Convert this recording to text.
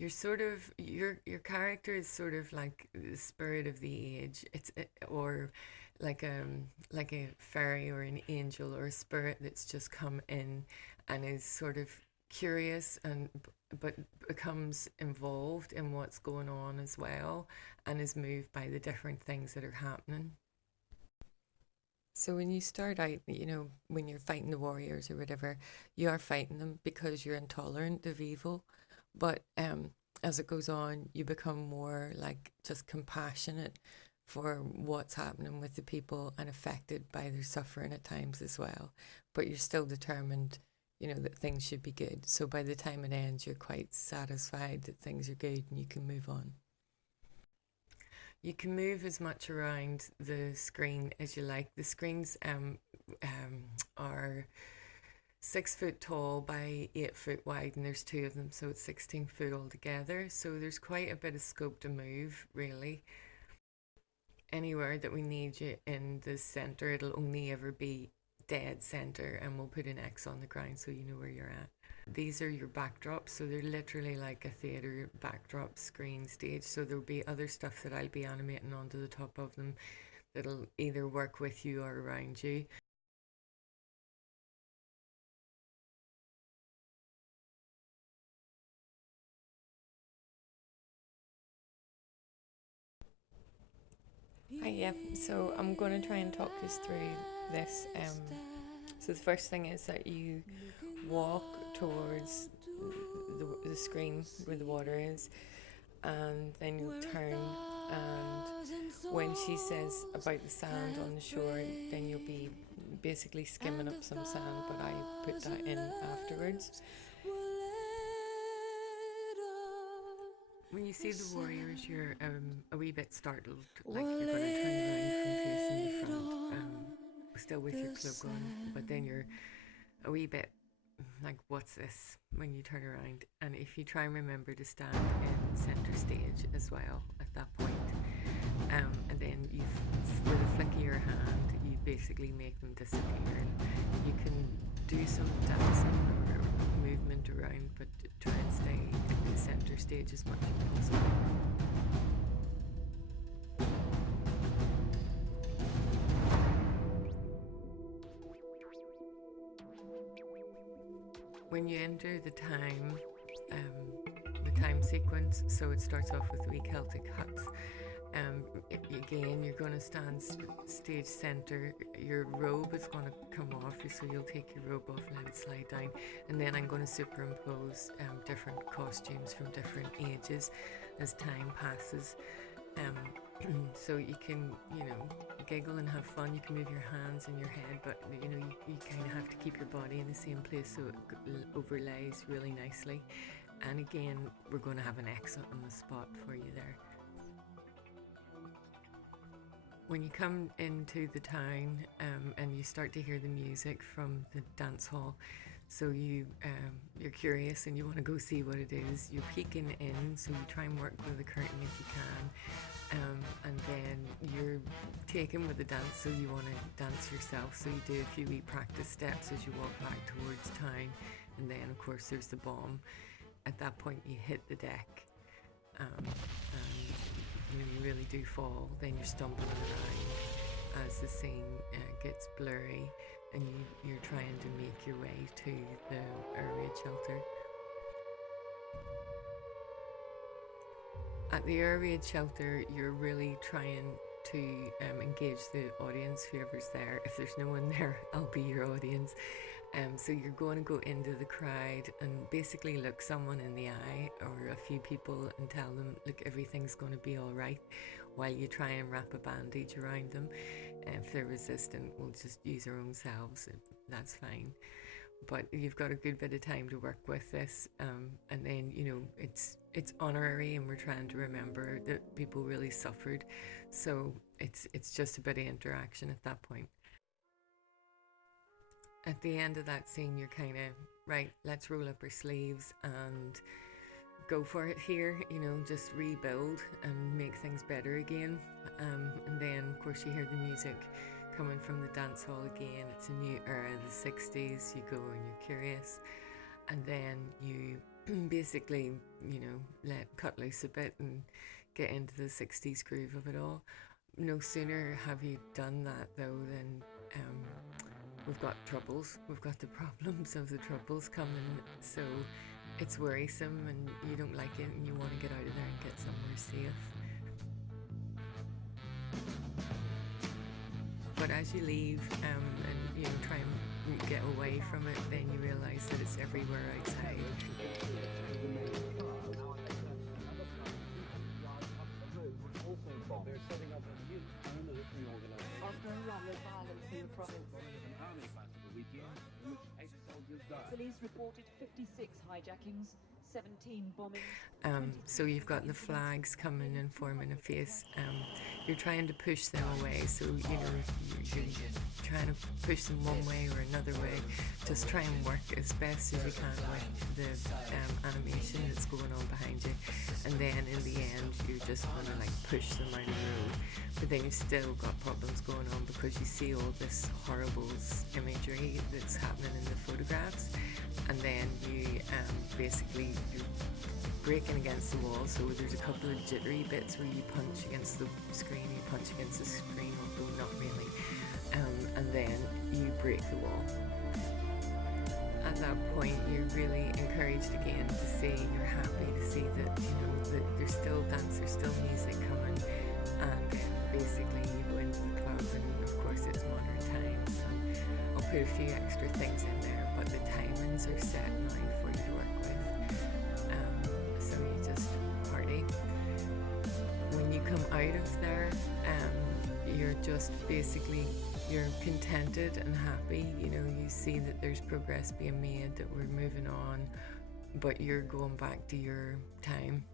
You're sort of your character is sort of like the spirit of the age. Or like a fairy or an angel or a spirit that's just come in and is sort of curious and but becomes involved in what's going on as well and is moved by the different things that are happening. So when you start out, when you're fighting the warriors or whatever, you are fighting them because you're intolerant of evil. But as it goes on, you become more like just compassionate for what's happening with the people and affected by their suffering at times as well. But you're still determined, that things should be good. So by the time it ends, you're quite satisfied that things are good and you can move on. You can move as much around the screen as you like. The screens are 6 foot tall by 8 foot wide, and there's two of them, so it's 16 foot altogether. So there's quite a bit of scope to move, really. Anywhere that we need you in the center, it'll only ever be dead center, and we'll put an X on the ground so you know where you're at. These are your backdrops, so they're literally like a theatre backdrop screen stage. So there'll be other stuff that I'll be animating onto the top of them that'll either work with you or around you. Hi, yeah. So I'm going to try and talk us through this. So the first thing is that you walk towards the screen where the water is, and then you'll turn. And when she says about the sand on the shore, then you'll be basically skimming up some sand, but I put that in afterwards. When you see the warriors, you're a wee bit startled, like you're going to turn around from facing the front, still with your cloak on, but then you're a wee bit like, what's this, when you turn around. And if you try and remember to stand in centre stage as well at that point, and then with a flick of your hand, you basically make them disappear. And you can do some dancing or movement around, but try and stay in the centre stage as much as possible. When you enter the time sequence, so it starts off with wee Celtic huts. Again, you're going to stand stage center. Your robe is going to come off, so you'll take your robe off and let it slide down. And then I'm going to superimpose different costumes from different ages as time passes. So you can, giggle and have fun. You can move your hands and your head, but you kind of have to keep your body in the same place so it overlays really nicely. And again, we're going to have an X on the spot for you there. When you come into the town and you start to hear the music from the dance hall, so you're curious and you want to go see what it is. You're peeking in, so you try and work with the curtain if you can, and then you're taken with the dance, so you want to dance yourself. So you do a few wee practice steps as you walk back towards town, and then of course there's the bomb. At that point, you hit the deck, and you really do fall. Then you're stumbling around as the scene gets blurry, and you're trying to make your way to the air raid shelter. At the air raid shelter, you're really trying to engage the audience, whoever's there. If there's no one there, I'll be your audience. So you're going to go into the crowd and basically look someone in the eye or a few people and tell them, look, everything's going to be all right, while you try and wrap a bandage around them. If they're resistant, we'll just use our own selves. That's fine. But you've got a good bit of time to work with this, and then it's honorary, and we're trying to remember that people really suffered. So it's just a bit of interaction at that point. At the end of that scene, you're kind of right. Let's roll up our sleeves and go for it here. Just rebuild and make things better again. And then, of course, you hear the music coming from the dance hall again. It's a new era, the 60s. You go and you're curious, and then you basically, let cut loose a bit and get into the 60s groove of it all. No sooner have you done that though than we've got troubles. We've got the problems of the troubles coming. So it's worrisome and you don't like it and you want to get out of there and get somewhere safe. But as you leave and try and get away from it, then you realise that it's everywhere outside. Police reported 56 hijackings, 17 bombings. So you've got the flags coming and forming a face. You're trying to push them away, so you're trying to push them one way or another way. Just try and work as best as you can with the animation that's going on behind you, and then in the end you're just going to like push them out of the road. But then you've still got problems going on because you see all this horrible imagery that's happening in the photographs, and then you basically you're breaking against the wall. So there's a couple of jittery bits where you punch against the screen, although not really, and then you break the wall. At that point, you're really encouraged again to see, you're happy to see that that there's still dance, there's still music coming, and then basically you go into the club, and of course it's modern times. And I'll put a few extra things in there, but the timings are set now for you to work with. So you just party. When you come out of there, you're just basically you're contented and happy. You see that there's progress being made, that we're moving on, but you're going back to your time.